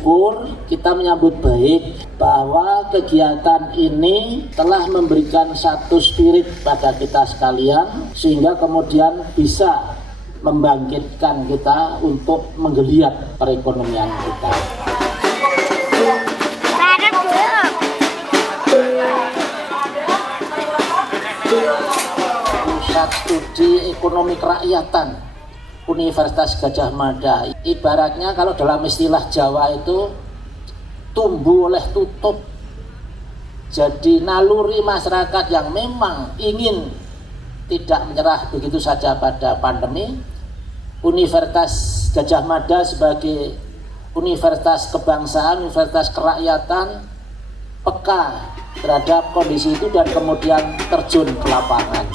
bersyukur, kita menyambut baik bahwa kegiatan ini telah memberikan satu spirit pada kita sekalian, sehingga kemudian bisa membangkitkan kita untuk menggeliat perekonomian kita. Pusat Studi Ekonomi Kerakyatan Universitas Gadjah Mada, ibaratnya kalau dalam istilah Jawa itu tumbuh oleh tutup. Jadi naluri masyarakat yang memang ingin tidak menyerah begitu saja pada pandemi, Universitas Gadjah Mada sebagai universitas kebangsaan, universitas kerakyatan, peka terhadap kondisi itu dan kemudian terjun ke lapangan.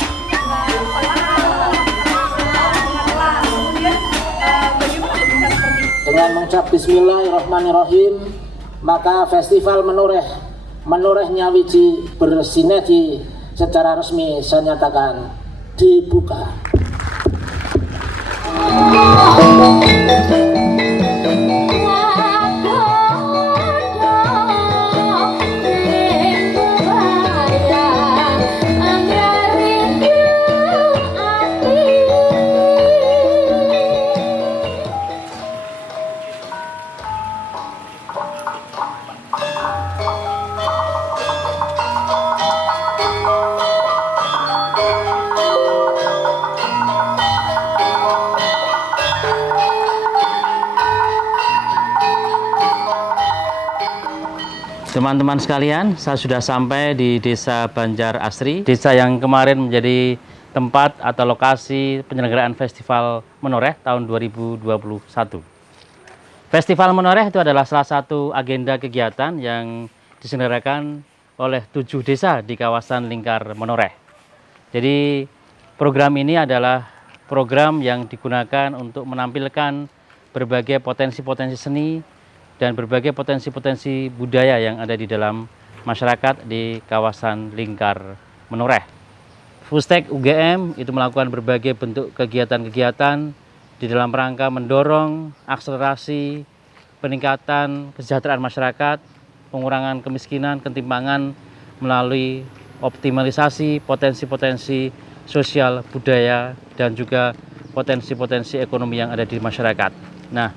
Dengan mengucap Bismillahirrahmanirrahim, maka Festival Menoreh Nyawiji bersinergi secara resmi saya nyatakan dibuka. Teman-teman sekalian, saya sudah sampai di Desa Banjar Asri, desa yang kemarin menjadi tempat atau lokasi penyelenggaraan Festival Menoreh tahun 2021. Festival Menoreh itu adalah salah satu agenda kegiatan yang diselenggarakan oleh 7 desa di kawasan lingkar Menoreh. Jadi program ini adalah program yang digunakan untuk menampilkan berbagai potensi-potensi seni dan berbagai potensi-potensi budaya yang ada di dalam masyarakat di kawasan lingkar Menoreh. Fustek UGM itu melakukan berbagai bentuk kegiatan-kegiatan di dalam rangka mendorong akselerasi peningkatan kesejahteraan masyarakat, pengurangan kemiskinan, ketimpangan melalui optimalisasi potensi-potensi sosial, budaya, dan juga potensi-potensi ekonomi yang ada di masyarakat. Nah,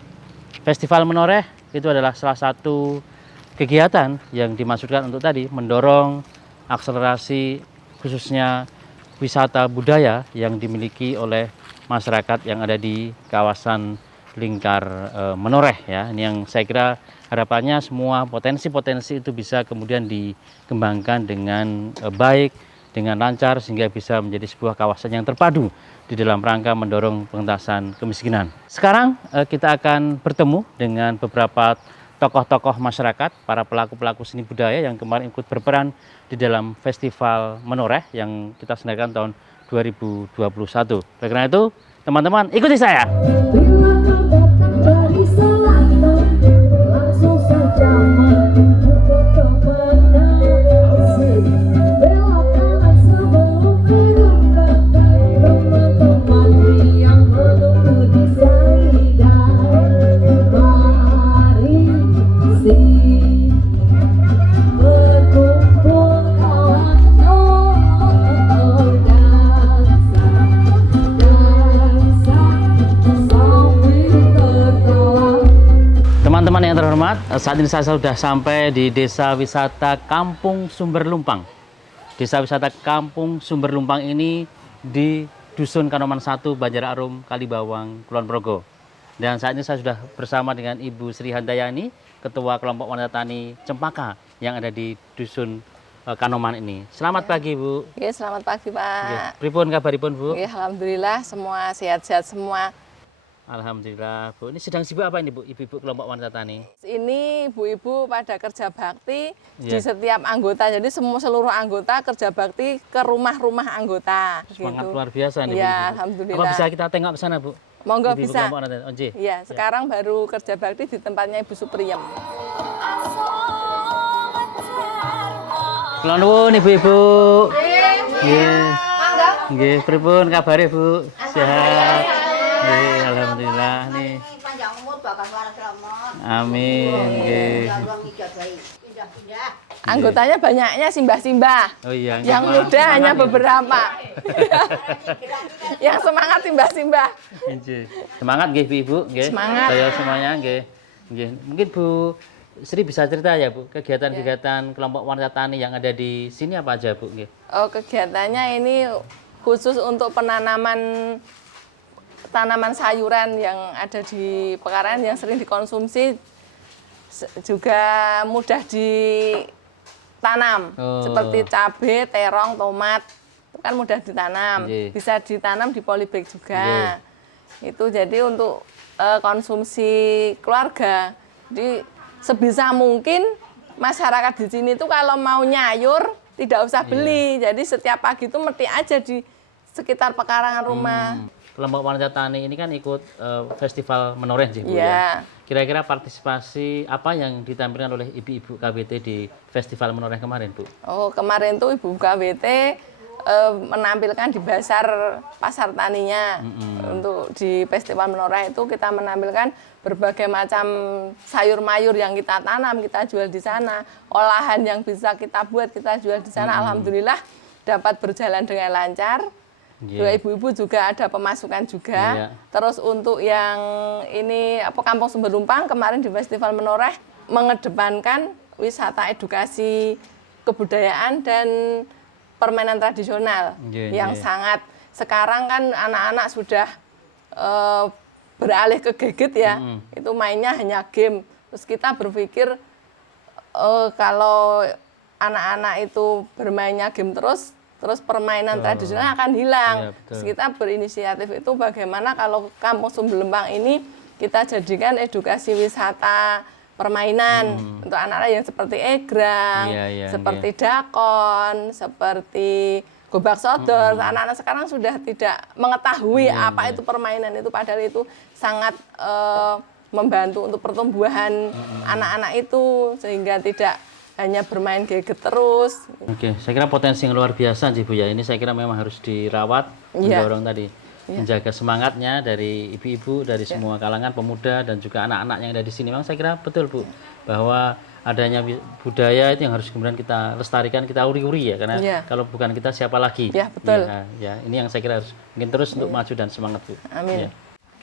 Festival Menoreh itu adalah salah satu kegiatan yang dimaksudkan untuk tadi mendorong akselerasi khususnya wisata budaya yang dimiliki oleh masyarakat yang ada di kawasan lingkar Menoreh ya. Ini yang saya kira harapannya semua potensi-potensi itu bisa kemudian dikembangkan dengan baik, dengan lancar sehingga bisa menjadi sebuah kawasan yang terpadu di dalam rangka mendorong pengentasan kemiskinan. Sekarang kita akan bertemu dengan beberapa tokoh-tokoh masyarakat, para pelaku-pelaku seni budaya yang kemarin ikut berperan di dalam Festival Menoreh yang kita selenggarakan tahun 2021. Oleh karena itu, teman-teman ikuti saya. Teman-teman yang terhormat, saat ini saya sudah sampai di Desa Wisata Kampung Sumber Lumpang. Desa Wisata Kampung Sumber Lumpang ini di Dusun Kanoman 1, Banjararum, Kalibawang, Kulon Progo. Dan saat ini saya sudah bersama dengan Ibu Sri Handayani, Ketua Kelompok Wanita Tani Cempaka yang ada di Dusun Kanoman ini. Selamat pagi, Bu. Ya, selamat pagi, Pak. Pripun kabaripun, Bu? Ya, alhamdulillah semua sehat-sehat semua. Alhamdulillah, Bu. Ini sedang sibuk apa ini, Bu? Ibu-ibu kelompok wanita tani. Ini ibu-ibu pada kerja bakti di setiap anggota. Jadi seluruh anggota kerja bakti ke rumah-rumah anggota. Semangat gitu. Luar biasa nih, Ya, Bu. alhamdulillah. Apa bisa kita tengok ke sana, Bu? Monggo Ibu-ibu bisa. kelompok wanita tani. Ya, sekarang baru kerja bakti di tempatnya Ibu Supriyem. Kula nuwun Ibu-ibu. Nggih. Nggih, pripun kabare, Bu? Sehat. Nggih, alhamdulillah nih. Panjang umur bakal waras selamat. Amin. Nggih. Anggotanya banyaknya simbah-simbah. Oh iya. Yang muda hanya beberapa. Yang semangat simbah-simbah. Nggih. Semangat nggih Ibu, nggih. Semangat. Saya semuanya nggih. Nggih. Mungkin Bu Sri bisa cerita ya Bu, kegiatan-kegiatan kelompok wanita tani yang ada di sini apa aja Bu? Nggih. Oh, kegiatannya ini khusus untuk penanaman tanaman sayuran yang ada di pekarangan yang sering dikonsumsi, juga mudah ditanam. Seperti cabai, terong, tomat, itu kan mudah ditanam. Bisa ditanam di polybag juga. Itu jadi untuk konsumsi keluarga. Jadi sebisa mungkin masyarakat di sini tuh kalau mau nyayur tidak usah beli. Jadi setiap pagi itu mesti aja di sekitar pekarangan rumah. Kelompok wanita tani ini kan ikut festival menoreh sih Bu ya. Kira-kira partisipasi apa yang ditampilkan oleh ibu-ibu KBT di festival menoreh kemarin Bu? Oh, kemarin tuh ibu KBT menampilkan di bazar pasar taninya. Untuk di festival menoreh itu kita menampilkan berbagai macam sayur mayur yang kita tanam, kita jual di sana. Olahan yang bisa kita buat, kita jual di sana. Alhamdulillah dapat berjalan dengan lancar. Juga ibu-ibu juga ada pemasukan juga. Terus untuk yang ini Kampung Sumber Lumpang kemarin di Festival Menoreh mengedepankan wisata edukasi kebudayaan dan permainan tradisional yang sangat sekarang kan anak-anak sudah beralih ke gadget ya. Itu mainnya hanya game. Terus kita berpikir kalau anak-anak itu bermainnya game terus permainan tradisional akan hilang. Terus kita berinisiatif itu bagaimana kalau Kampung Sumber Lumpang ini kita jadikan edukasi wisata permainan untuk anak-anak yang seperti egrang, seperti dakon, seperti gobak sodor. Anak-anak sekarang sudah tidak mengetahui apa itu permainan itu, padahal itu sangat membantu untuk pertumbuhan anak-anak itu sehingga tidak hanya bermain gadget terus. Oke, saya kira potensi yang luar biasa sih Bu ya. Ini saya kira memang harus dirawat, mendorong tadi, menjaga semangatnya dari ibu-ibu, dari semua kalangan pemuda dan juga anak-anak yang ada di sini. Memang saya kira betul Bu, bahwa adanya budaya itu yang harus kemudian kita lestarikan, kita uri-uri ya, karena kalau bukan kita siapa lagi? Ya betul. Ya, ini yang saya kira harus mungkin terus untuk maju dan semangat Bu. Amin.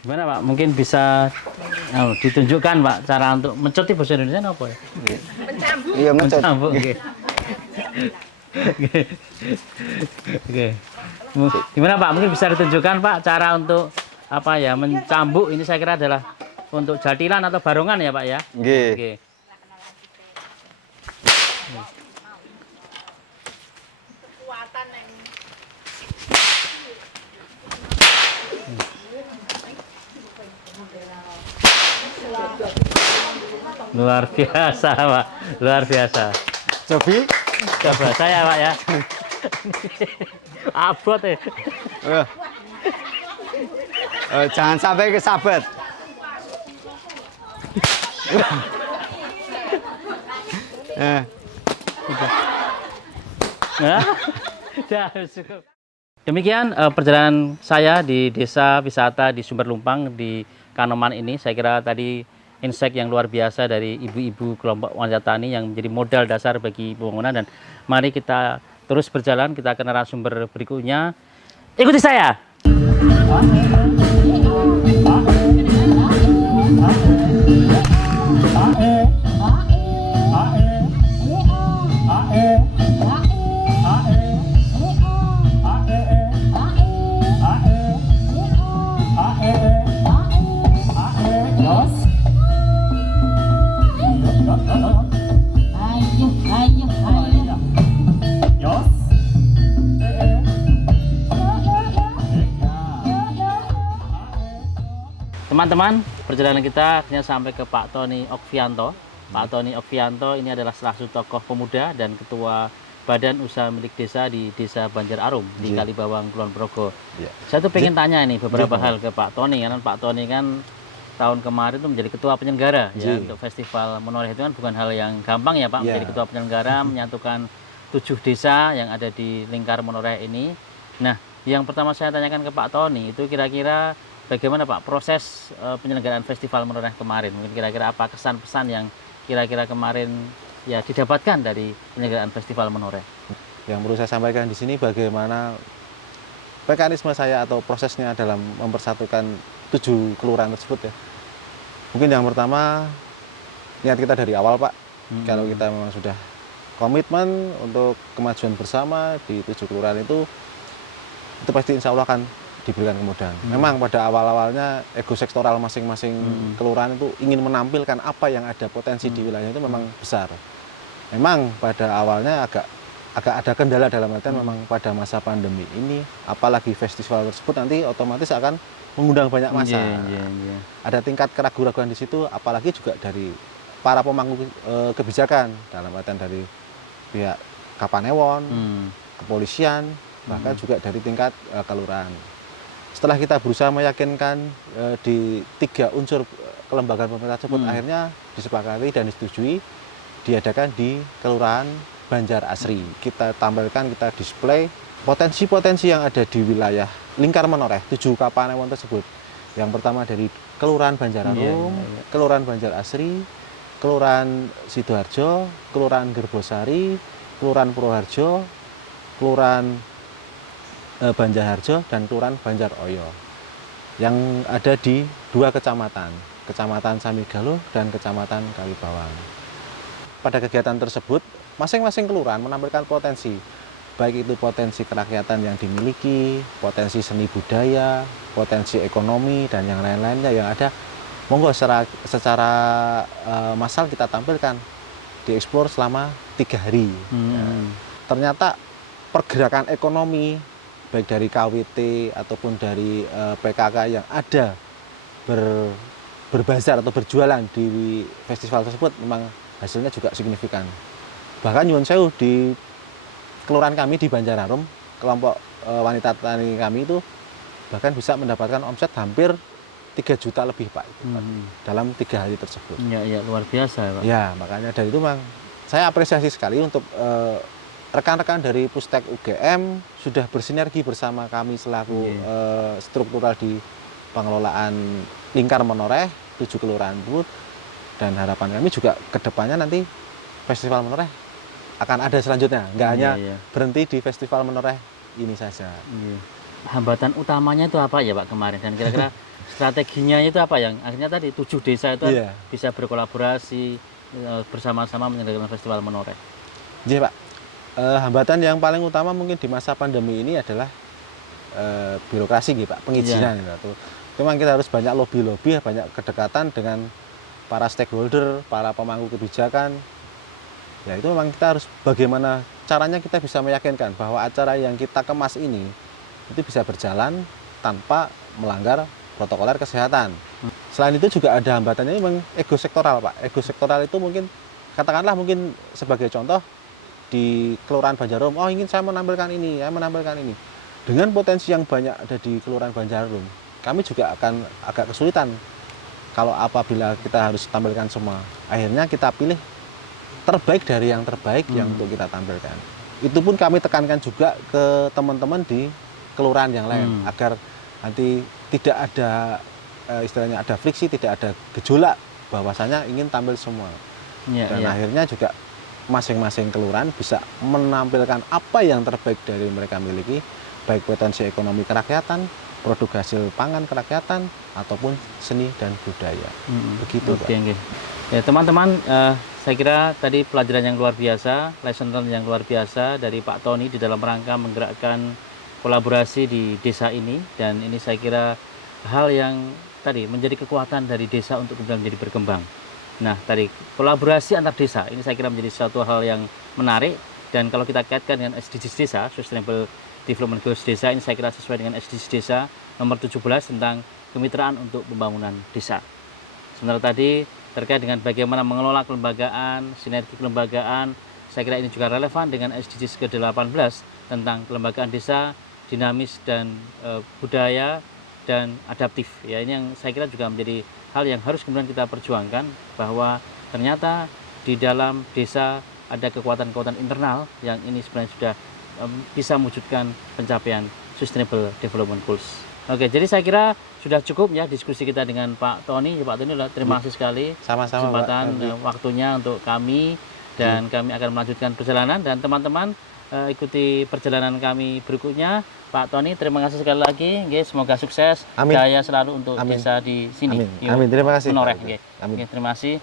Gimana Pak? Mungkin bisa ditunjukkan Pak cara untuk mencet bahasa Indonesia apa ya? Iya, mencet. Mencambuk, oke. Oke. Gimana Pak? Mungkin bisa ditunjukkan Pak cara untuk apa ya mencambuk ini saya kira adalah untuk jatilan atau barongan ya Pak ya? Nggih. Oke. Luar biasa Pak, luar biasa. Coba saya Pak ya. Abot ya. Jangan sampai kesabet. Demikian perjalanan saya di desa wisata di Sumber Lumpang di Kanoman ini. Saya kira tadi insight yang luar biasa dari ibu-ibu kelompok wanita tani yang menjadi modal dasar bagi pembangunan. Dan mari kita terus berjalan, kita ke narasumber berikutnya. Ikuti saya. Teman-teman, perjalanan kita akhirnya sampai ke Pak Tony Okvianto. Pak Tony Okvianto ini adalah salah satu tokoh pemuda dan ketua Badan Usaha Milik Desa di Desa Banjar Arum di Kalibawang, Kulon Progo. Saya tuh pengen tanya ini beberapa hal ke Pak Tony, karena Pak Tony kan tahun kemarin itu menjadi ketua penyelenggara ya untuk festival menoreh. Itu kan bukan hal yang gampang ya Pak, menjadi ketua penyelenggara, menyatukan 7 desa yang ada di lingkar menoreh ini. Nah, yang pertama saya tanyakan ke Pak Tony itu kira-kira bagaimana Pak proses penyelenggaraan Festival Menoreh kemarin? Mungkin kira-kira apa kesan-pesan yang kira-kira kemarin ya didapatkan dari penyelenggaraan Festival Menoreh? Yang perlu saya sampaikan di sini bagaimana mekanisme saya atau prosesnya dalam mempersatukan 7 kelurahan tersebut ya. Mungkin yang pertama niat kita dari awal Pak, kalau kita memang sudah komitmen untuk kemajuan bersama di 7 kelurahan itu pasti insya Allah akan diberikan kemudahan. Memang pada awal-awalnya ego sektoral masing-masing kelurahan itu ingin menampilkan apa yang ada potensi di wilayah itu memang besar. Memang pada awalnya agak ada kendala dalam artian memang pada masa pandemi ini, apalagi festival tersebut nanti otomatis akan mengundang banyak massa. Ada tingkat keraguan-keraguan di situ, apalagi juga dari para pemangku kebijakan dalam artian dari pihak Kapanewon, kepolisian, bahkan juga dari tingkat kelurahan. Setelah kita berusaha meyakinkan di 3 unsur kelembagaan pemerintah tersebut, akhirnya disepakati dan disetujui diadakan di Kelurahan Banjar Asri. Kita tampilkan, kita display potensi-potensi yang ada di wilayah lingkar Menoreh, 7 Kapanewon tersebut. Yang pertama dari Kelurahan Banjararum, Kelurahan Banjar Asri, Kelurahan Sidoarjo, Kelurahan Gerbosari, Kelurahan Purwoharjo, Kelurahan Banjarharjo, dan Kelurahan Banjaroyo yang ada di 2 kecamatan, Kecamatan Samigalo dan Kecamatan Kalibawang. Pada kegiatan tersebut, masing-masing kelurahan menampilkan potensi, baik itu potensi kerakyatan yang dimiliki, potensi seni budaya, potensi ekonomi, dan yang lain-lainnya yang ada. Monggo secara massal kita tampilkan, dieksplor selama 3 hari. Ternyata pergerakan ekonomi baik dari KWT ataupun dari PKK yang ada berbazar atau berjualan di festival tersebut memang hasilnya juga signifikan. Bahkan nyuwun sewu di kelurahan kami di Banjararum, kelompok wanita tani kami itu bahkan bisa mendapatkan omset hampir 3 juta lebih Pak dalam 3 hari tersebut. Ya, luar biasa Pak. Ya, makanya dari itu Bang, saya apresiasi sekali untuk rekan-rekan dari Pustek UGM sudah bersinergi bersama kami selaku struktural di pengelolaan lingkar Menoreh 7 kelurahan tersebut, dan harapan kami juga kedepannya nanti Festival Menoreh akan ada selanjutnya, nggak hanya berhenti di Festival Menoreh ini saja. Hambatan utamanya itu apa ya Pak kemarin, dan kira-kira strateginya itu apa yang akhirnya tadi 7 desa itu bisa berkolaborasi bersama-sama menyelenggarakan Festival Menoreh? Iya Pak, hambatan yang paling utama mungkin di masa pandemi ini adalah birokrasi gitu Pak, pengizinan gitu. Memang kita harus banyak lobby-lobby, banyak kedekatan dengan para stakeholder, para pemangku kebijakan. Ya itu memang kita harus bagaimana caranya kita bisa meyakinkan bahwa acara yang kita kemas ini itu bisa berjalan tanpa melanggar protokoler kesehatan. Selain itu juga ada hambatannya memang ego sektoral Pak. Ego sektoral itu mungkin katakanlah mungkin sebagai contoh di Kelurahan Banjarum, oh ingin saya menampilkan ini, saya menampilkan ini. Dengan potensi yang banyak ada di Kelurahan Banjarum, kami juga akan agak kesulitan kalau apabila kita harus tampilkan semua. Akhirnya kita pilih terbaik dari yang terbaik yang untuk kita tampilkan. Itu pun kami tekankan juga ke teman-teman di kelurahan yang lain agar nanti tidak ada istilahnya ada friksi, tidak ada gejolak bahwasanya ingin tampil semua. Dan akhirnya juga masing-masing kelurahan bisa menampilkan apa yang terbaik dari mereka miliki, baik potensi ekonomi kerakyatan, produk hasil pangan kerakyatan, ataupun seni dan budaya. Begitu Pak. Ya teman-teman, saya kira tadi pelajaran yang luar biasa, lesson learned yang luar biasa dari Pak Tony di dalam rangka menggerakkan kolaborasi di desa ini, dan ini saya kira hal yang tadi menjadi kekuatan dari desa untuk kemudian menjadi berkembang. Nah tadi kolaborasi antar desa ini saya kira menjadi suatu hal yang menarik, dan kalau kita kaitkan dengan SDGs desa, Sustainable Development Goals desa, ini saya kira sesuai dengan SDGs desa nomor 17 tentang kemitraan untuk pembangunan desa. Sementara tadi terkait dengan bagaimana mengelola kelembagaan, sinergi kelembagaan, saya kira ini juga relevan dengan SDGs ke-18 tentang kelembagaan desa, dinamis dan budaya dan adaptif. Ya, ini yang saya kira juga menjadi hal yang harus kemudian kita perjuangkan, bahwa ternyata di dalam desa ada kekuatan-kekuatan internal yang ini sebenarnya sudah bisa mewujudkan pencapaian Sustainable Development Goals. Oke, jadi saya kira sudah cukup ya diskusi kita dengan Pak Tony. Pak Tony, terima kasih sekali Sama-sama, Pak. kesempatan waktunya untuk kami, dan kami akan melanjutkan perjalanan, dan teman-teman ikuti perjalanan kami berikutnya. Pak Tony, terima kasih sekali lagi. Nggih, semoga sukses. Amin. Jaya selalu untuk Amin. desa di sini. Amin. Yuk, Amin. Terima kasih. Menoreh. Pak. Nggih. Amin. Nggih, terima kasih.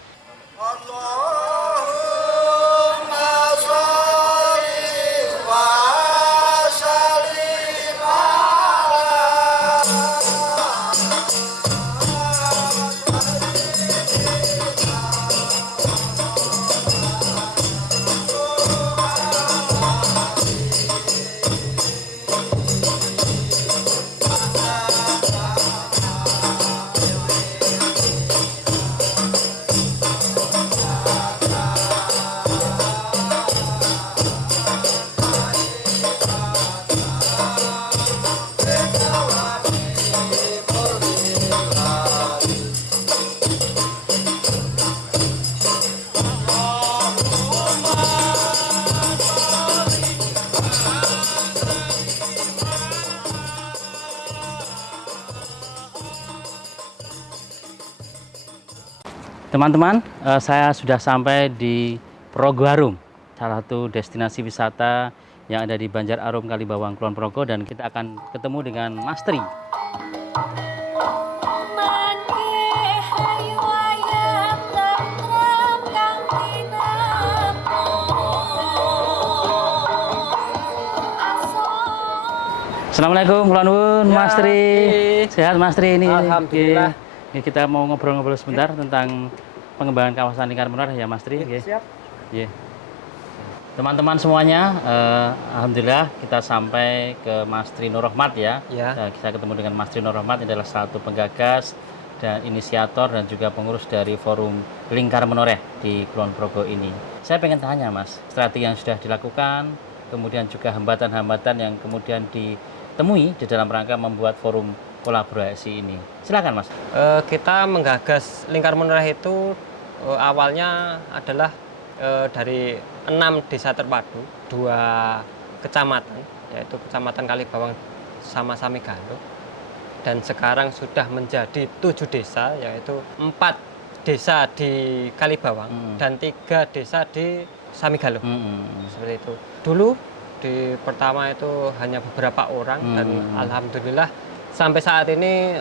Teman-teman, saya sudah sampai di Progo-Arum, salah satu destinasi wisata yang ada di Banjar Arum, Kalibawang, Kulon Progo, dan kita akan ketemu dengan Mas Tri. Assalamualaikum, Kulon Wun, Mas Tri. Sehat Mas Tri ini? Alhamdulillah. Ini kita mau ngobrol-ngobrol sebentar tentang pengembangan kawasan lingkar menoreh ya Mas Tri. Siap. Iya. Teman-teman semuanya, alhamdulillah kita sampai ke Mas Tri Nur Rahmat ya. Ya. Kita ketemu dengan Mas Tri Nur Rahmat, ini adalah satu penggagas dan inisiator dan juga pengurus dari Forum Lingkar Menoreh di Kulon Progo ini. Saya pengen tanya Mas, strategi yang sudah dilakukan, kemudian juga hambatan-hambatan yang kemudian ditemui di dalam rangka membuat forum kolaborasi ini. Silakan Mas. Kita menggagas Lingkar Menoreh itu awalnya adalah dari 6 desa terpadu, 2 kecamatan, yaitu Kecamatan Kalibawang sama Samigalo, dan sekarang sudah menjadi 7 desa, yaitu 4 desa di Kalibawang dan 3 desa di Samigalo. Seperti itu. Dulu di pertama itu hanya beberapa orang dan alhamdulillah sampai saat ini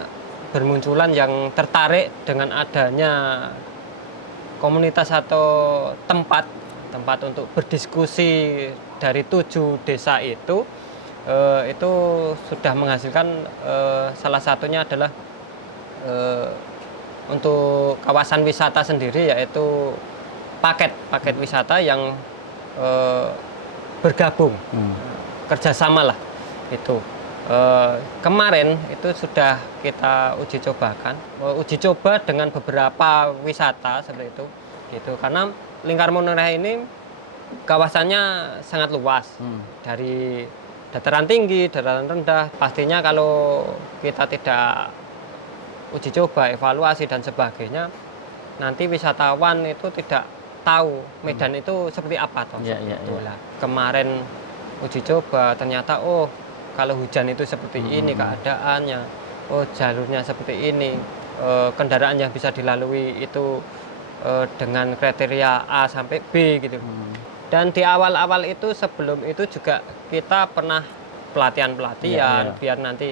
bermunculan yang tertarik dengan adanya komunitas atau tempat untuk berdiskusi dari 7 desa itu sudah menghasilkan salah satunya adalah untuk kawasan wisata sendiri, yaitu paket wisata yang bergabung kerjasama lah itu. Kemarin itu sudah kita uji coba dengan beberapa wisata seperti itu gitu, karena Lingkar Menoreh ini kawasannya sangat luas, dari dataran tinggi, dataran rendah. Pastinya kalau kita tidak uji coba, evaluasi dan sebagainya, nanti wisatawan itu tidak tahu medan itu seperti apa toh. Kemarin uji coba ternyata kalau hujan itu seperti ini keadaannya, jalurnya seperti ini, kendaraan yang bisa dilalui itu dengan kriteria A sampai B gitu. Dan di awal-awal itu, sebelum itu juga kita pernah pelatihan biar nanti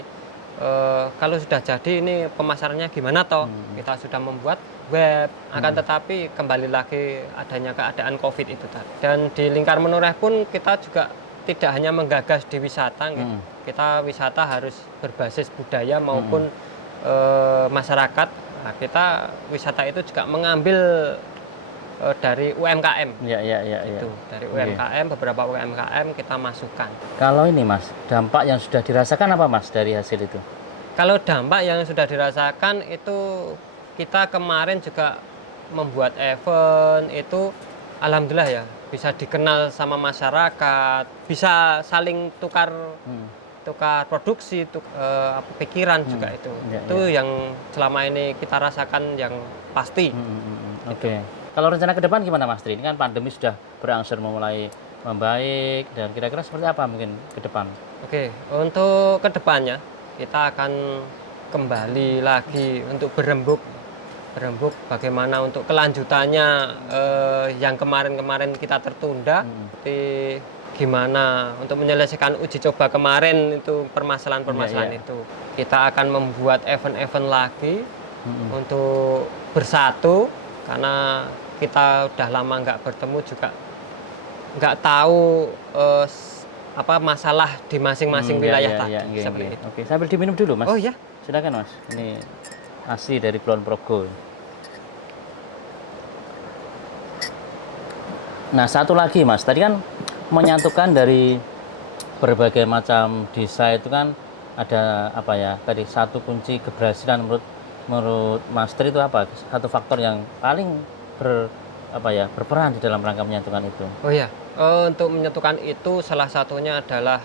kalau sudah jadi ini pemasarannya gimana toh. Kita sudah membuat web, akan tetapi kembali lagi adanya keadaan COVID itu tadi. Dan di Lingkar Menoreh pun kita juga tidak hanya menggagas di wisata, gitu. Kita wisata harus berbasis budaya maupun masyarakat. Nah, kita wisata itu juga mengambil dari UMKM. Itu dari UMKM, beberapa UMKM kita masukkan. Kalau ini Mas, dampak yang sudah dirasakan apa Mas dari hasil itu? Kalau dampak yang sudah dirasakan itu, kita kemarin juga membuat event itu, alhamdulillah ya, bisa dikenal sama masyarakat, bisa saling tukar produksi, pikiran juga itu. Itu yang selama ini kita rasakan yang pasti. Oke. Kalau rencana ke depan gimana Mas Tri? Ini kan pandemi sudah berangsur memulai membaik, dan kira-kira seperti apa mungkin ke depan? Oke, untuk ke depannya kita akan kembali lagi untuk berembuk bagaimana untuk kelanjutannya yang kemarin-kemarin kita tertunda. Seperti gimana untuk menyelesaikan uji coba kemarin itu permasalahan-permasalahan itu. Kita akan membuat event-event lagi untuk bersatu, karena kita udah lama nggak bertemu juga nggak tahu apa masalah di masing-masing wilayah tadi. Seperti itu. Oke, sambil diminum dulu Mas. Oh iya. Silakan Mas. Ini asli dari Kulon Progo. Nah, satu lagi Mas, tadi kan menyatukan dari berbagai macam desa itu kan ada apa ya? Tadi satu kunci keberhasilan menurut Mas Tri itu apa? Satu faktor yang paling berperan di dalam rangka menyatukan itu. Oh ya, untuk menyatukan itu salah satunya adalah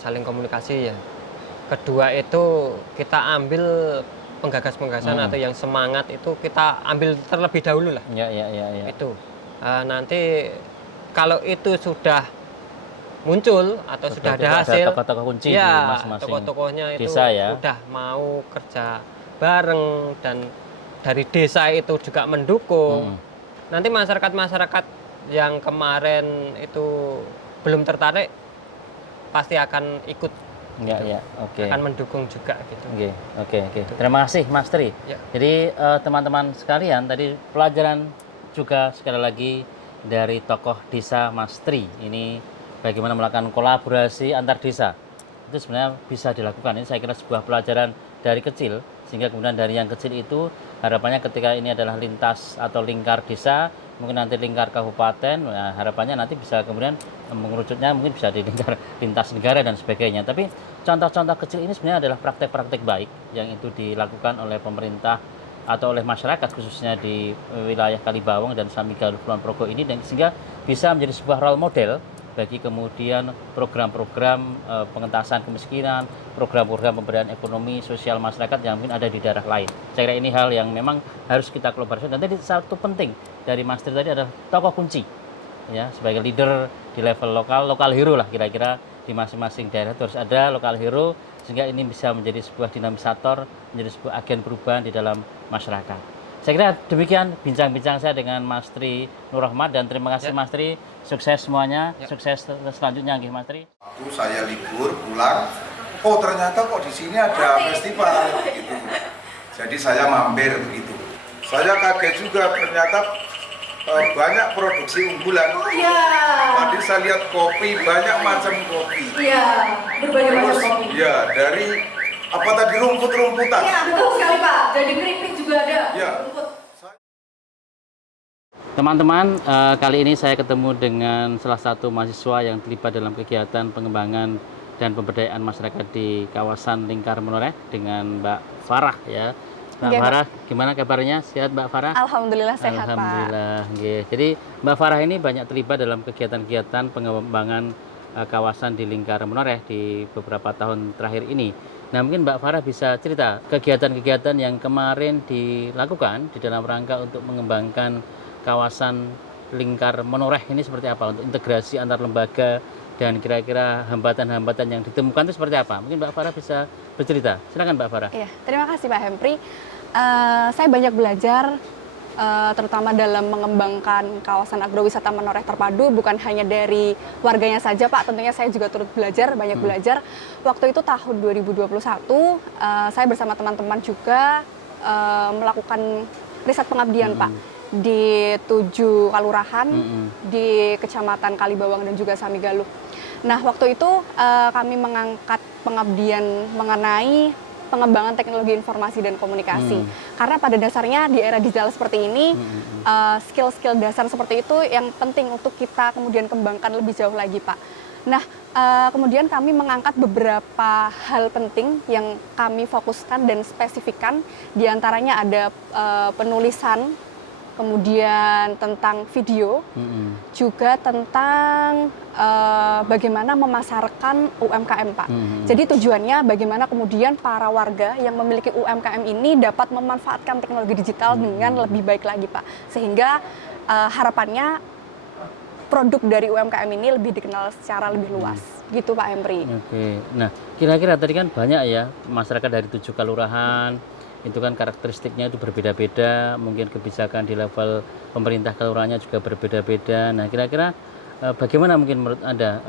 saling komunikasi ya. Kedua itu kita ambil penggagas-penggasan atau yang semangat itu kita ambil terlebih dahulu lah. Ya. Itu. Nanti kalau itu sudah muncul atau sudah ada hasil, tokoh-tokoh kunci ya, di masing-masing tokoh-tokohnya itu desa ya. sudah mau kerja bareng dan dari desa itu juga mendukung. Nanti masyarakat-masyarakat yang kemarin itu belum tertarik pasti akan ikut. Ya, oke. Akan mendukung juga gitu. Oke. Terima kasih Mas Tri. Ya. Jadi teman-teman sekalian, tadi pelajaran juga sekali lagi dari tokoh desa Mas Tri. Ini bagaimana melakukan kolaborasi antar desa. Itu sebenarnya bisa dilakukan. Ini saya kira sebuah pelajaran dari kecil, sehingga kemudian dari yang kecil itu harapannya ketika ini adalah lintas atau lingkar desa, mungkin nanti lingkar kabupaten, nah, harapannya nanti bisa kemudian mengerucutnya mungkin bisa di lingkar lintas negara dan sebagainya. Tapi contoh-contoh kecil ini sebenarnya adalah praktek-praktek baik yang itu dilakukan oleh pemerintah atau oleh masyarakat khususnya di wilayah Kalibawang dan Samigaluh Kulon Progo ini, dan sehingga bisa menjadi sebuah role model bagi kemudian program-program pengentasan kemiskinan, program-program pemberdayaan ekonomi sosial masyarakat yang mungkin ada di daerah lain. Saya kira ini hal yang memang harus kita kolaborasikan. Dan tadi satu penting dari Mas Tri tadi adalah tokoh kunci, ya, sebagai leader di level lokal hero lah kira-kira di masing-masing daerah itu harus ada lokal hero, sehingga ini bisa menjadi sebuah dinamisator, menjadi sebuah agen perubahan di dalam masyarakat. Saya kira demikian bincang-bincang saya dengan Mas Tri Nur Rahmat, dan terima kasih Mas Tri, sukses semuanya, sukses selanjutnya nggih Mas Tri. Waktu saya libur pulang, oh ternyata kok di sini ada festival gitu. Jadi saya mampir begitu. Saya kaget juga ternyata banyak produksi unggulan. Iya. Tadi saya lihat kopi, banyak macam kopi. Iya, berbagai macam kopi. Ya, dari apa tadi rumput-rumputan. Iya, betul sekali Pak. Dari keripik juga ada. Ya. Teman-teman, kali ini saya ketemu dengan salah satu mahasiswa yang terlibat dalam kegiatan pengembangan dan pemberdayaan masyarakat di kawasan Lingkar Menoreh dengan Mbak Farah ya. Mbak Farah, gimana kabarnya? Sehat Mbak Farah? Alhamdulillah sehat Pak. Alhamdulillah. Jadi Mbak Farah ini banyak terlibat dalam kegiatan-kegiatan pengembangan kawasan di Lingkar Menoreh di beberapa tahun terakhir ini. Nah, mungkin Mbak Farah bisa cerita kegiatan-kegiatan yang kemarin dilakukan di dalam rangka untuk mengembangkan kawasan Lingkar Menoreh ini seperti apa, untuk integrasi antar lembaga, dan kira-kira hambatan-hambatan yang ditemukan itu seperti apa? Mungkin Mbak Farah bisa bercerita. Silakan Mbak Farah. Iya, terima kasih Pak Hempri. Saya banyak belajar, terutama dalam mengembangkan kawasan agrowisata Menoreh terpadu, bukan hanya dari warganya saja Pak, tentunya saya juga turut belajar, banyak belajar. Waktu itu tahun 2021, saya bersama teman-teman juga melakukan riset pengabdian Pak, di 7 kalurahan, di Kecamatan Kalibawang dan juga Samigaluh. Nah, waktu itu kami mengangkat pengabdian mengenai pengembangan teknologi informasi dan komunikasi. Karena pada dasarnya di era digital seperti ini, skill-skill dasar seperti itu yang penting untuk kita kemudian kembangkan lebih jauh lagi, Pak. Nah, kemudian kami mengangkat beberapa hal penting yang kami fokuskan dan spesifikkan. Di antaranya ada penulisan, kemudian tentang video, juga tentang bagaimana memasarkan UMKM, Pak. Jadi tujuannya bagaimana kemudian para warga yang memiliki UMKM ini dapat memanfaatkan teknologi digital dengan lebih baik lagi, Pak. Sehingga harapannya produk dari UMKM ini lebih dikenal secara lebih luas. Gitu Pak Hempri. Oke. Nah, kira-kira tadi kan banyak ya masyarakat dari 7 kelurahan, itu kan karakteristiknya itu berbeda-beda, mungkin kebijakan di level pemerintah kelurahannya juga berbeda-beda. Nah, kira-kira bagaimana mungkin menurut Anda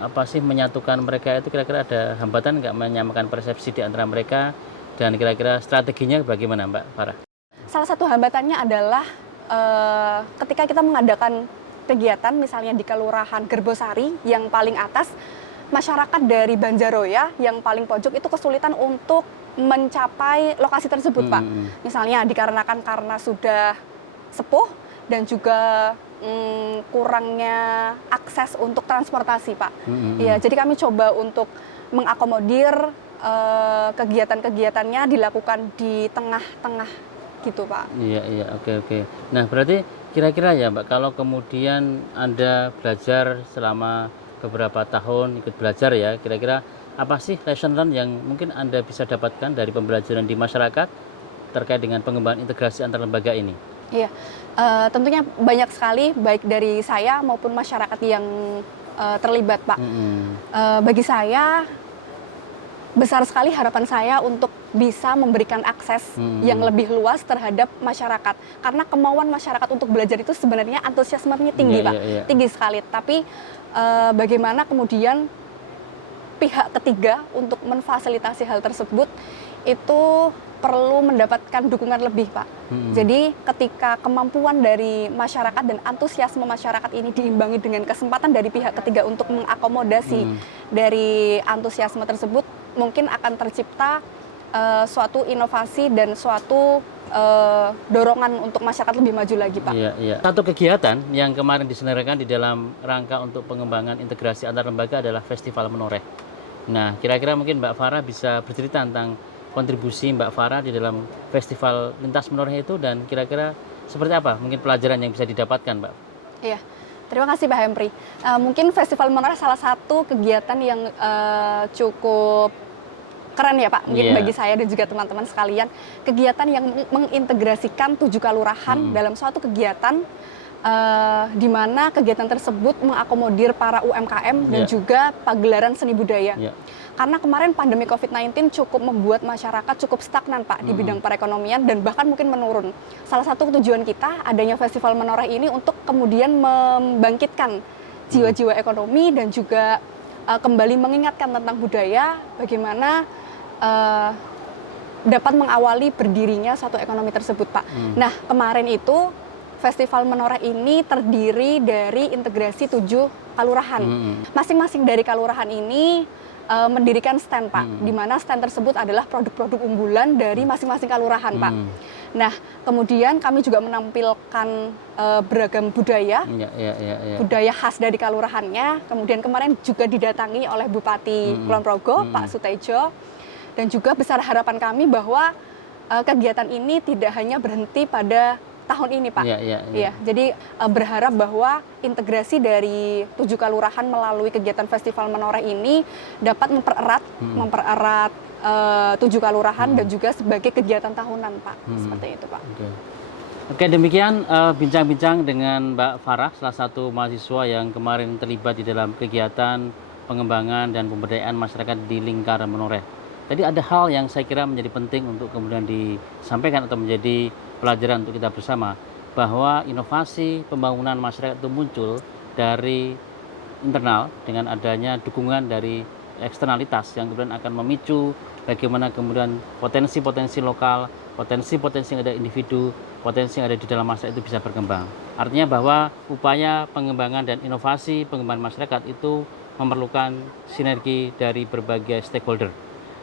apa sih menyatukan mereka itu, kira-kira ada hambatan nggak menyamakan persepsi di antara mereka, dan kira-kira strateginya bagaimana Mbak Farah? Salah satu hambatannya adalah ketika kita mengadakan kegiatan misalnya di Kelurahan Gerbosari yang paling atas, masyarakat dari Banjaroya yang paling pojok itu kesulitan untuk mencapai lokasi tersebut Pak. Misalnya dikarenakan karena sudah sepuh dan juga kurangnya akses untuk transportasi Pak. Ya, jadi kami coba untuk mengakomodir kegiatan-kegiatannya dilakukan di tengah-tengah gitu Pak. Iya, oke. Nah, berarti kira-kira ya Mbak, kalau kemudian Anda belajar selama beberapa tahun ikut belajar ya, kira-kira apa sih lesson learned yang mungkin Anda bisa dapatkan dari pembelajaran di masyarakat terkait dengan pengembangan integrasi antar lembaga ini? Iya, tentunya banyak sekali baik dari saya maupun masyarakat yang terlibat Pak. Bagi saya besar sekali harapan saya untuk bisa memberikan akses yang lebih luas terhadap masyarakat, karena kemauan masyarakat untuk belajar itu sebenarnya antusiasmenya tinggi Pak, tinggi sekali. Tapi bagaimana kemudian pihak ketiga untuk memfasilitasi hal tersebut itu perlu mendapatkan dukungan lebih Pak. Jadi ketika kemampuan dari masyarakat dan antusiasme masyarakat ini diimbangi dengan kesempatan dari pihak ketiga untuk mengakomodasi dari antusiasme tersebut, mungkin akan tercipta suatu inovasi dan suatu dorongan untuk masyarakat lebih maju lagi Pak. Iya. Satu kegiatan yang kemarin diselenggarakan di dalam rangka untuk pengembangan integrasi antar lembaga adalah Festival Menoreh. Nah, kira-kira mungkin Mbak Farah bisa bercerita tentang kontribusi Mbak Farah di dalam Festival Lintas Menoreh itu, dan kira-kira seperti apa mungkin pelajaran yang bisa didapatkan Mbak? Iya, terima kasih Pak Hempri. Mungkin Festival Menoreh salah satu kegiatan yang cukup keren ya Pak, mungkin bagi saya dan juga teman-teman sekalian. Kegiatan yang mengintegrasikan 7 kelurahan dalam suatu kegiatan di mana kegiatan tersebut mengakomodir para UMKM dan juga pagelaran seni budaya. Karena kemarin pandemi COVID-19 cukup membuat masyarakat cukup stagnan Pak di bidang perekonomian dan bahkan mungkin menurun. Salah satu tujuan kita adanya Festival Menoreh ini untuk kemudian membangkitkan jiwa-jiwa ekonomi dan juga kembali mengingatkan tentang budaya, bagaimana dapat mengawali berdirinya suatu ekonomi tersebut Pak. Nah, kemarin itu Festival Menoreh ini terdiri dari integrasi 7 kelurahan. Masing-masing dari kelurahan ini mendirikan stand Pak, di mana stand tersebut adalah produk-produk unggulan dari masing-masing kelurahan Pak. Nah, kemudian kami juga menampilkan beragam budaya, budaya khas dari kelurahannya. Kemudian kemarin juga didatangi oleh Bupati Kulon Progo, Pak Sutejo, dan juga besar harapan kami bahwa kegiatan ini tidak hanya berhenti pada tahun ini Pak. Iya, jadi berharap bahwa integrasi dari 7 kelurahan melalui kegiatan Festival Menoreh ini dapat mempererat 7 kelurahan dan juga sebagai kegiatan tahunan Pak. Seperti itu Pak. Oke, demikian bincang-bincang dengan Mbak Farah, salah satu mahasiswa yang kemarin terlibat di dalam kegiatan pengembangan dan pemberdayaan masyarakat di lingkar Menoreh. Tadi ada hal yang saya kira menjadi penting untuk kemudian disampaikan atau menjadi pelajaran untuk kita bersama, bahwa inovasi pembangunan masyarakat itu muncul dari internal dengan adanya dukungan dari eksternalitas yang kemudian akan memicu bagaimana kemudian potensi-potensi lokal, potensi-potensi yang ada individu, potensi yang ada di dalam masyarakat itu bisa berkembang. Artinya bahwa upaya pengembangan dan inovasi pengembangan masyarakat itu memerlukan sinergi dari berbagai stakeholder.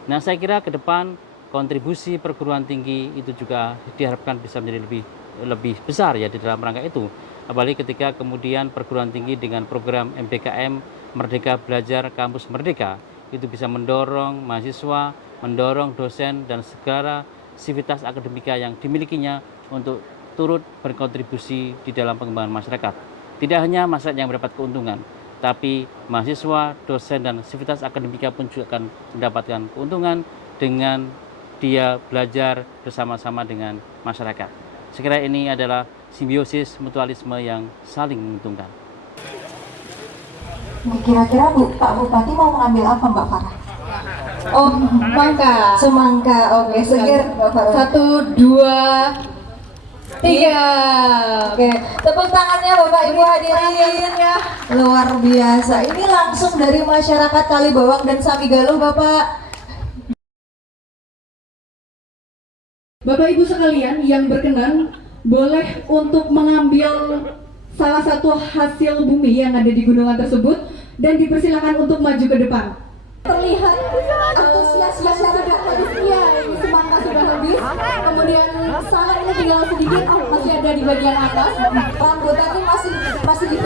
Nah, saya kira ke depan kontribusi perguruan tinggi itu juga diharapkan bisa menjadi lebih besar ya di dalam rangka itu. Apalagi ketika kemudian perguruan tinggi dengan program MBKM Merdeka Belajar Kampus Merdeka itu bisa mendorong mahasiswa, mendorong dosen dan segala sivitas akademika yang dimilikinya untuk turut berkontribusi di dalam pengembangan masyarakat. Tidak hanya masyarakat yang mendapat keuntungan, tapi mahasiswa, dosen, dan sivitas akademika pun juga akan mendapatkan keuntungan dengan dia belajar bersama-sama dengan masyarakat. Sekiranya ini adalah simbiosis mutualisme yang saling menguntungkan. Kira-kira Pak Bupati mau mengambil apa Mbak Farah? Oh, semangka. Semangka, oke. Seger, Mbak Farah. 1, 2, 3. Oke, tepuk tangannya Bapak Ibu hadirin ya. Luar biasa. Ini langsung dari masyarakat Kalibawang dan Samigalo, Bapak. Bapak Ibu sekalian yang berkenan boleh untuk mengambil salah satu hasil bumi yang ada di gunungan tersebut dan dipersilakan untuk maju ke depan. Terlihat antusias masyarakat habis. Iya, ini semangka sudah habis. Kemudian salak ini tinggal sedikit, masih ada di bagian atas. Rambutan ini masih di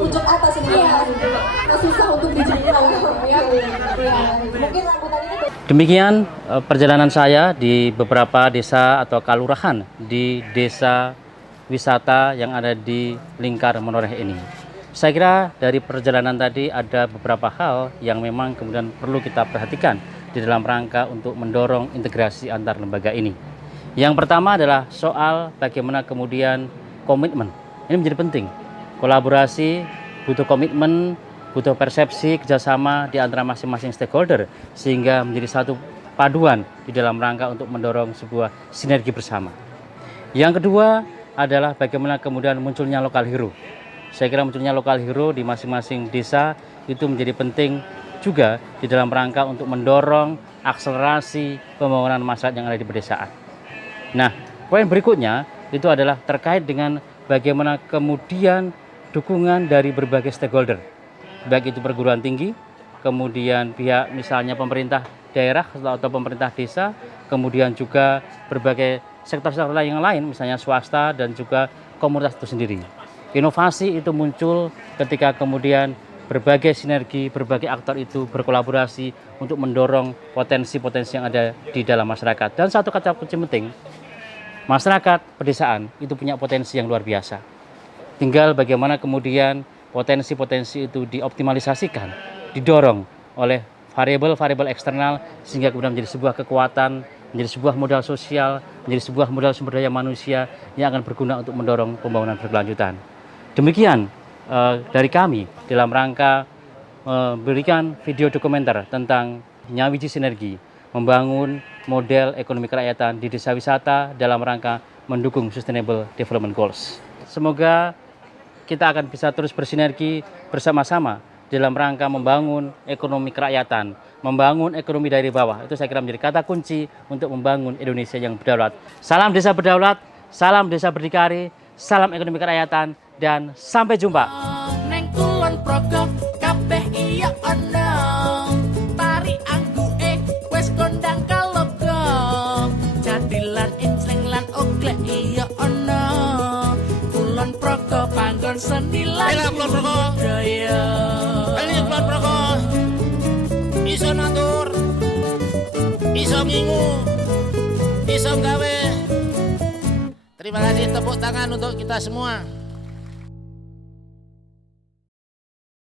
pucuk atas ini ya. Susah untuk dijemput ya. Mungkin rambutan ini. Demikian perjalanan saya di beberapa desa atau kalurahan di desa wisata yang ada di Lingkar Menoreh ini. Saya kira dari perjalanan tadi ada beberapa hal yang memang kemudian perlu kita perhatikan di dalam rangka untuk mendorong integrasi antar lembaga ini. Yang pertama adalah soal bagaimana kemudian komitmen. Ini menjadi penting. Kolaborasi butuh komitmen, butuh persepsi kerjasama di antara masing-masing stakeholder sehingga menjadi satu paduan di dalam rangka untuk mendorong sebuah sinergi bersama. Yang kedua adalah bagaimana kemudian munculnya lokal hero. Saya kira munculnya lokal hero di masing-masing desa itu menjadi penting juga di dalam rangka untuk mendorong akselerasi pembangunan masyarakat yang ada di pedesaan. Nah, poin berikutnya itu adalah terkait dengan bagaimana kemudian dukungan dari berbagai stakeholder, baik itu perguruan tinggi, kemudian pihak misalnya pemerintah daerah atau pemerintah desa, kemudian juga berbagai sektor-sektor yang lain, misalnya swasta dan juga komunitas itu sendiri. Inovasi itu muncul ketika kemudian berbagai sinergi, berbagai aktor itu berkolaborasi untuk mendorong potensi-potensi yang ada di dalam masyarakat. Dan satu kata kunci penting, masyarakat pedesaan itu punya potensi yang luar biasa. Tinggal bagaimana kemudian potensi-potensi itu dioptimalisasikan, didorong oleh variabel-variabel eksternal sehingga kemudian menjadi sebuah kekuatan, menjadi sebuah modal sosial, menjadi sebuah modal sumber daya manusia yang akan berguna untuk mendorong pembangunan berkelanjutan. Demikian dari kami dalam rangka memberikan video dokumenter tentang Nyawiji Sinergi, membangun model ekonomi kerakyatan di desa wisata dalam rangka mendukung Sustainable Development Goals. Semoga kita akan bisa terus bersinergi bersama-sama dalam rangka membangun ekonomi kerakyatan, membangun ekonomi dari bawah. Itu saya kira menjadi kata kunci untuk membangun Indonesia yang berdaulat. Salam desa berdaulat, salam desa berdikari, salam ekonomi kerakyatan, dan sampai jumpa. Neng kulon progo kabeh iya ono, tari angguke wis kondang kalogo, jadilan incling lan oglek iya ono, kulon progo panggon seni lan budaya. Kulon progo iso natur, iso ngingu, iso gawe. Terima kasih, tepuk tangan untuk kita semua.